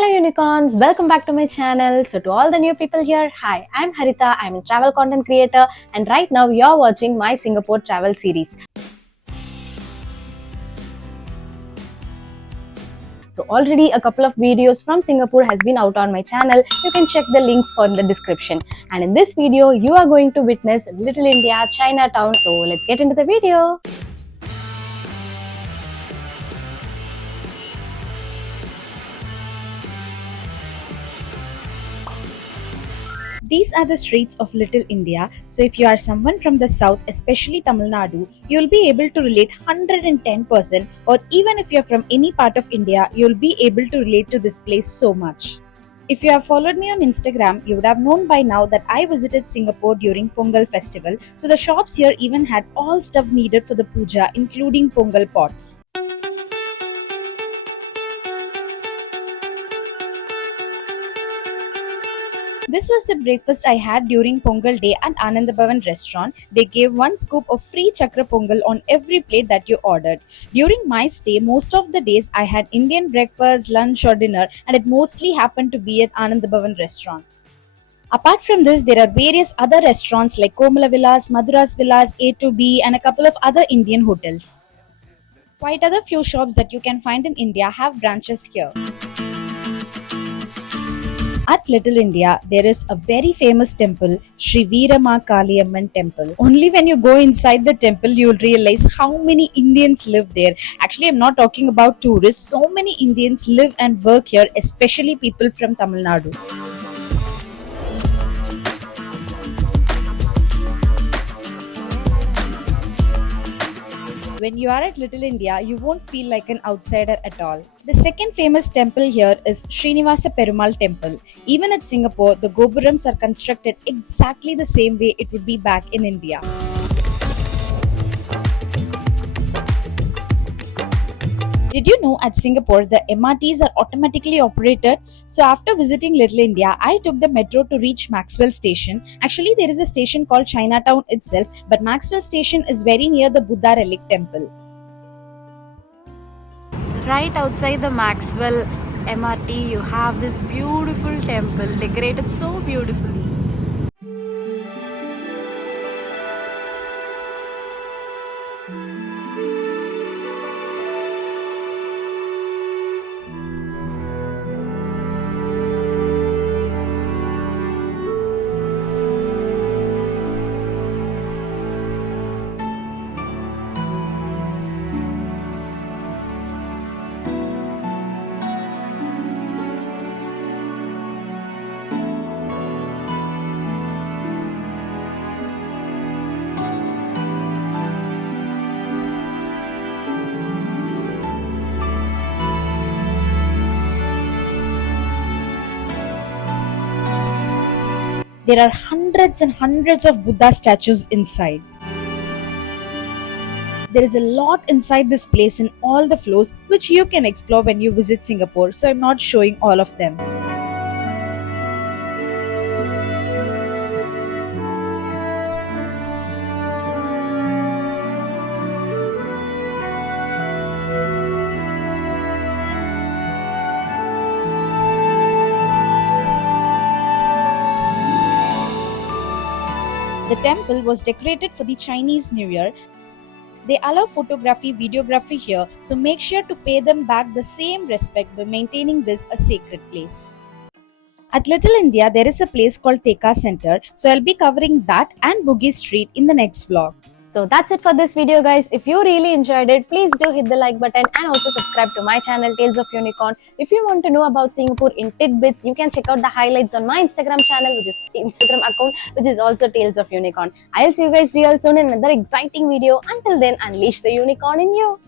Hello unicorns, welcome back to my channel. So to all the new people here, hi, I'm Harita, I'm a travel content creator and right now you're watching my Singapore travel series. So already a couple of videos from Singapore has been out on my channel. You can check the links in the description. And in this video, you are going to witness Little India, Chinatown. So let's get into the video. These are the streets of Little India. So if you are someone from the south, especially Tamil Nadu, you will be able to relate 110%, or even if you're from any part of India, you'll be able to relate to this place so much. If you have followed me on Instagram, you would have known by now that I visited Singapore during Pongal festival. So the shops here even had all stuff needed for the puja, including Pongal pots. This was the breakfast I had during Pongal day at Anand Bhavan restaurant. They gave one scoop of free chakra pongal on every plate that you ordered. During my stay, most of the days I had Indian breakfast, lunch or dinner, and it mostly happened to be at Anand Bhavan restaurant. Apart from this, there are various other restaurants like Komala Villas, Maduras Villas, A2B and a couple of other Indian hotels. Quite other few shops that you can find in India have branches here. At Little India, there is a very famous temple, Sri Veerama Kaliamman temple. Only when you go inside the temple, you will realize how many Indians live there. Actually, I'm not talking about tourists. So many Indians live and work here, especially people from Tamil Nadu. When you are at Little India, you won't feel like an outsider at all. The second famous temple here is Srinivasa Perumal temple. Even at Singapore, the Gopurams are constructed exactly the same way it would be back in India. Did you know at Singapore the MRTs are automatically operated? So after visiting Little India, I took the metro to reach Maxwell Station. Actually, there is a station called Chinatown itself, but Maxwell Station is very near the Buddha Relic Temple. Right outside the Maxwell MRT, you have this beautiful temple decorated so beautifully. There are hundreds and hundreds of Buddha statues inside. There is a lot inside this place in all the floors which you can explore when you visit Singapore, so I'm not showing all of them. The temple was decorated for the Chinese New Year. They allow photography, videography here, so make sure to pay them back the same respect by maintaining this a sacred place. At Little India, there is a place called Theka Center, so I'll be covering that and Bugis Street in the next vlog. So that's it for this video guys. If you really enjoyed it, please do hit the like button and also subscribe to my channel Tales of Unicorn. If you want to know about Singapore in tidbits, you can check out the highlights on my Instagram channel, which is Instagram account, which is also Tales of Unicorn. I'll see you guys real soon in another exciting video. Until then, unleash the unicorn in you.